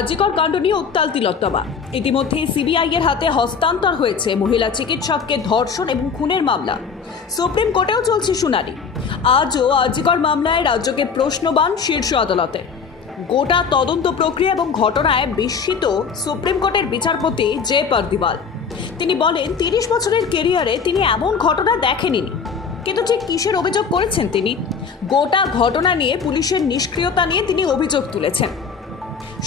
আজিকর কাণ্ড নিয়ে উত্তাল তিলোত্তমা। ইতিমধ্যেই সিবিআই এর হাতে হস্তান্তর হয়েছে মহিলা চিকিৎসককে ধর্ষণ এবং খুনের মামলা। সুপ্রিম কোর্টেও চলছে শুনানি। আজও আজিকর মামলায় রাজ্যকে প্রশ্নবান শীর্ষ আদালতে। গোটা তদন্ত প্রক্রিয়া এবং ঘটনায় বিস্মিত সুপ্রিম কোর্টের বিচারপতি জে পারদিওয়াল। তিনি বলেন, তিরিশ বছরের কেরিয়ারে তিনি এমন ঘটনা দেখেনি কিন্তু ঠিক কিসের অভিযোগ করেছেন তিনি? গোটা ঘটনা নিয়ে পুলিশের নিষ্ক্রিয়তা নিয়ে তিনি অভিযোগ তুলেছেন।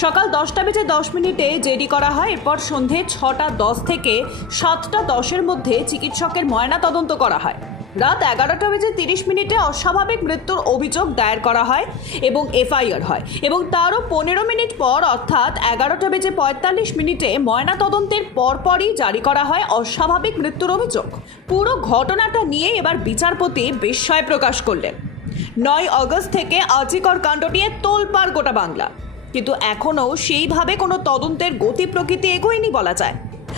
সকাল দশটা বেজে দশ মিনিটে জেডি করা হয়। এরপর সন্ধে ছটা দশ থেকে সাতটা দশের মধ্যে চিকিৎসকের ময়না তদন্ত করা হয়। রাত এগারোটা বেজে তিরিশ মিনিটে অস্বাভাবিক মৃত্যুর অভিযোগ দায়ের করা হয় এবং এফআইআর হয় এবং তারও পনেরো মিনিট পর অর্থাৎ এগারোটা বেজে পঁয়তাল্লিশ মিনিটে ময়না তদন্তের পরপরই জারি করা হয় অস্বাভাবিক মৃত্যুর অভিযোগ। পুরো ঘটনাটা নিয়ে এবার বিচারপতি বিস্ময় প্রকাশ করলেন। নয় অগস্ট থেকে আজিকর কাণ্ড নিয়ে তোলপাড় গোটা বাংলা। কিন্তু এখনও সেইভাবে কোনো তদন্তের গতি প্রকৃতি এগোয়নি বলা যায়।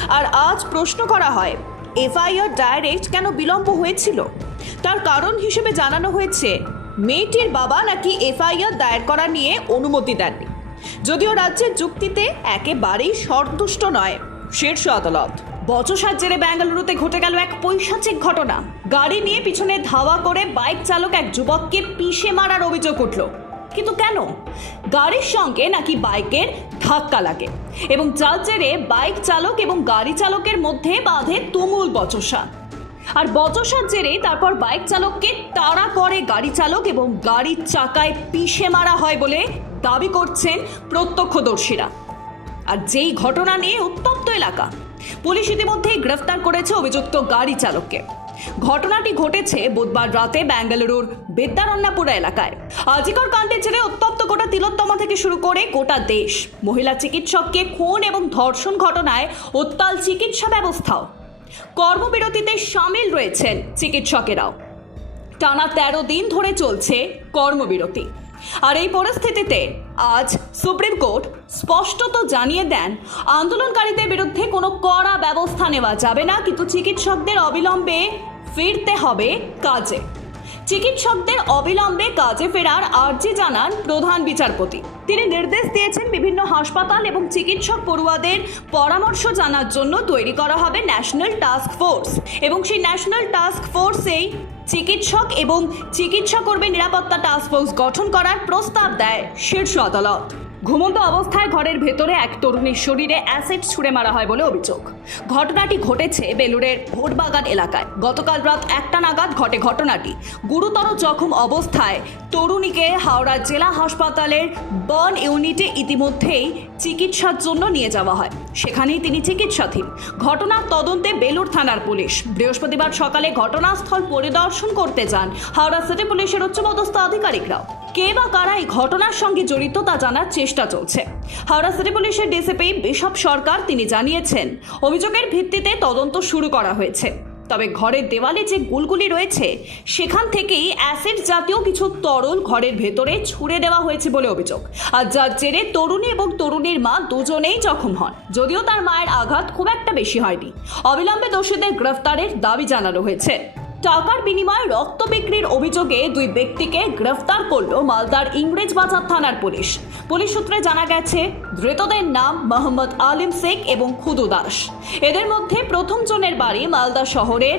আর আজ প্রশ্ন করা হয়, এফআইআর ডাইরেক্ট কেন বিলম্ব হয়েছিল? তার কারণ হিসেবে জানানো হয়েছে, মেয়েটির বাবা নাকি এফআইআর দায়ের করা নিয়ে অনুমতি দেননি। যদিও রাজ্যের যুক্তিতে একেবারেই সন্তুষ্ট নয় শীর্ষ আদালত। বচসার জেরে বেঙ্গালুরুতে ঘটে গেল এক পৈশাচিক ঘটনা। গাড়ি নিয়ে পিছনে ধাওয়া করে বাইক চালক এক যুবককে পিষে মারার অভিযোগ উঠল। কিন্তু কেন? গাড়ির সঙ্গে নাকি বাইকের ধাক্কা লাগে? এবং যার জেরে বাইক চালক এবং গাড়ি চালকের মধ্যে বাঁধে তুমুল বচসা। আর বচসার জেরে তারপর বাইক চালককে তাড়া করে গাড়ি চালক এবং গাড়ির চাকায় পিষে মারা হয় বলে দাবি করছেন প্রত্যক্ষদর্শীরা। আর যেই ঘটনা নিয়ে উত্তপ্ত এলাকা, পুলিশ ইতিমধ্যেই গ্রেফতার করেছে অভিযুক্ত গাড়ি চালককে। ঘটনাটি ঘটেছে বুধবার রাতে ব্যাঙ্গালুরুর বিদ্যারণ্যাপুরা এলাকায়। আজিকর কাণ্ডে ছেড়ে উত্তপ্ত গোটা তিলোত্তমা থেকে শুরু করে গোটা দেশ। মহিলা চিকিৎসককে খুন এবং ধর্ষণ ঘটনায় উত্তাল চিকিৎসা ব্যবস্থাও। কর্মবিরতিতে সামিল রয়েছেন চিকিৎসকেরাও। টানা তেরো দিন ধরে চলছে কর্মবিরতি। আর এই পরিস্থিতিতে আজ সুপ্রিম কোর্ট স্পষ্টত জানিয়ে দেন, আন্দোলনকারীদের বিরুদ্ধে কোনো কড়া ব্যবস্থা নেওয়া যাবে না, কিন্তু চিকিৎসকদের অবিলম্বে ফিরতে হবে কাজে। চিকিৎসকদের অবিলম্বে কাজে ফেরার আর্জি জানান প্রধান বিচারপতি। তিনি নির্দেশ দিয়েছেন বিভিন্ন হাসপাতাল এবং চিকিৎসক পড়ুয়াদের পরামর্শ জানার জন্য তৈরি করা হবে ন্যাশনাল টাস্ক ফোর্স এবং সেই ন্যাশনাল টাস্ক ফোর্সেই চিকিৎসক এবং চিকিৎসা কর্মী নিরাপত্তা টাস্ক ফোর্স গঠন করার প্রস্তাব দেয় শীর্ষ আদালত। ঘুমন্ত অবস্থায় ঘরের ভেতরে এক তরুণীর শরীরে অ্যাসিড ছুঁড়ে মারা হয় বলে অভিযোগ। ঘটনাটি ঘটেছে বেলুরের ভোটবাগান এলাকায়। গতকাল রাত একটা নাগাদ ঘটে ঘটনাটি। গুরুতর জখম অবস্থায় তরুণীকে হাওড়া জেলা হাসপাতালের বার্ন ইউনিটে ইতিমধ্যেই চিকিৎসার জন্য নিয়ে যাওয়া হয়। সেখানেই তিনি চিকিৎসাধীন। ঘটনার তদন্তে বেলুর থানার পুলিশ। বৃহস্পতিবার সকালে ঘটনাস্থল পরিদর্শন করতে যান হাওড়া সিটি পুলিশের উচ্চপদস্থ আধিকারিকরাও। কে বা কারা এই ঘটনার সঙ্গে জড়িত তা জানার চেষ্টা চলছে। হাওড়া সিটি পুলিশের ডিসিপি বিশপ সরকার তিনি জানিয়েছেন, অভিযোগের ভিত্তিতে তদন্ত শুরু করা হয়েছে। তবে ঘরের দেওয়ালে যে গুলগুলি রয়েছে, সেখান থেকেই অ্যাসিড জাতীয় কিছু তরল ঘরের ভেতরে ছুড়ে দেওয়া হয়েছে বলে অভিযোগ। আর যার জেরে তরুণী এবং তরুণীর মা দুজনেই জখম হন। যদিও তার মায়ের আঘাত খুব একটা বেশি হয়নি। অবিলম্বে দোষীদের গ্রেফতারের দাবি জানানো হয়েছে। টাকার বিনিময়ে রক্ত বিক্রির অভিযোগে দুই ব্যক্তিকে গ্রেফতার করল মালদার ইংরেজ বাজার থানার পুলিশ। পুলিশ সূত্রে জানা গেছে, ধৃতদের নাম মোহাম্মদ আলিম শেখ এবং খুদু দাস। এদের মধ্যে প্রথম জনের বাড়ি মালদা শহরের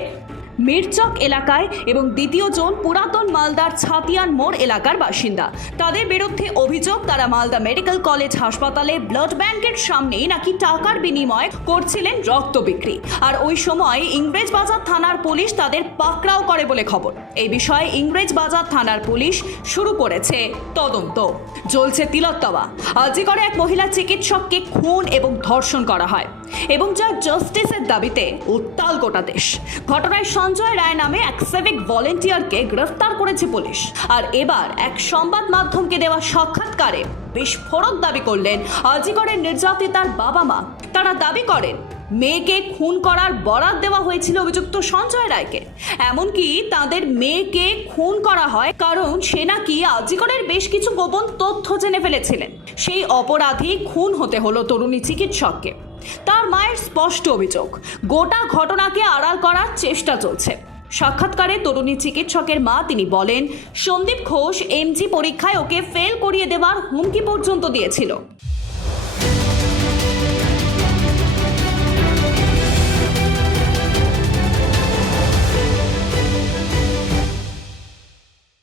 মিরচক এলাকায় এবং দ্বিতীয় জন পুরাতন মালদার ছাতিয়ান মোড় এলাকার বাসিন্দা। তাদের বিরুদ্ধে অভিযোগ, তারা মালদা মেডিকেল কলেজ হাসপাতালে ব্লাড ব্যাংকের সামনেই নাকি টাকার বিনিময় করছিলেন রক্ত বিক্রি। আর ওই সময় ইংরেজ বাজার থানার পুলিশ তাদের পাকড়াও করে বলে খবর। এই বিষয়ে ইংরেজ বাজার থানার পুলিশ শুরু করেছে তদন্ত। চলছে তিলোত্তমা। আজিকরে এক মহিলা চিকিৎসককে খুন এবং ধর্ষণ করা হয়। এবং যা জাস্টিসের দাবিতে উত্তাল গোটা দেশ। ঘটনায় সঞ্জয় রায় নামে এক সিভিক ভলেন্টিয়ারকে গ্রেফতার করেছে পুলিশ। আর এবার এক সংবাদ মাধ্যমকে দেওয়া সাক্ষাৎকারে বিস্ফোরক দাবি করলেন আজিগড়ের নির্যাতিতার বাবা মা। তারা দাবি করেন, মেয়েকে খুন করার বরাত দেওয়া হয়েছিল অভিযুক্ত সঞ্জয় রায়কে। এমনকি তাদের মেয়েকে খুন করা হয় কারণ সে নাকি আজিগড়ের বেশ কিছু গোপন তথ্য জেনে ফেলেছিলেন। সেই অপরাধী খুন হতে হলো তরুণী চিকিৎসককে। তার মায়ের স্পষ্ট অভিযোগ, গোটা ঘটনাকে আড়াল করার চেষ্টা চলছে। সাক্ষাৎকারে তরুণী চিকিৎসকের মা তিনি বলেন, সন্দীপ ঘোষ এমজি পরীক্ষায় ওকে ফেল করিয়ে দেওয়ার হুমকি পর্যন্ত দিয়েছিল।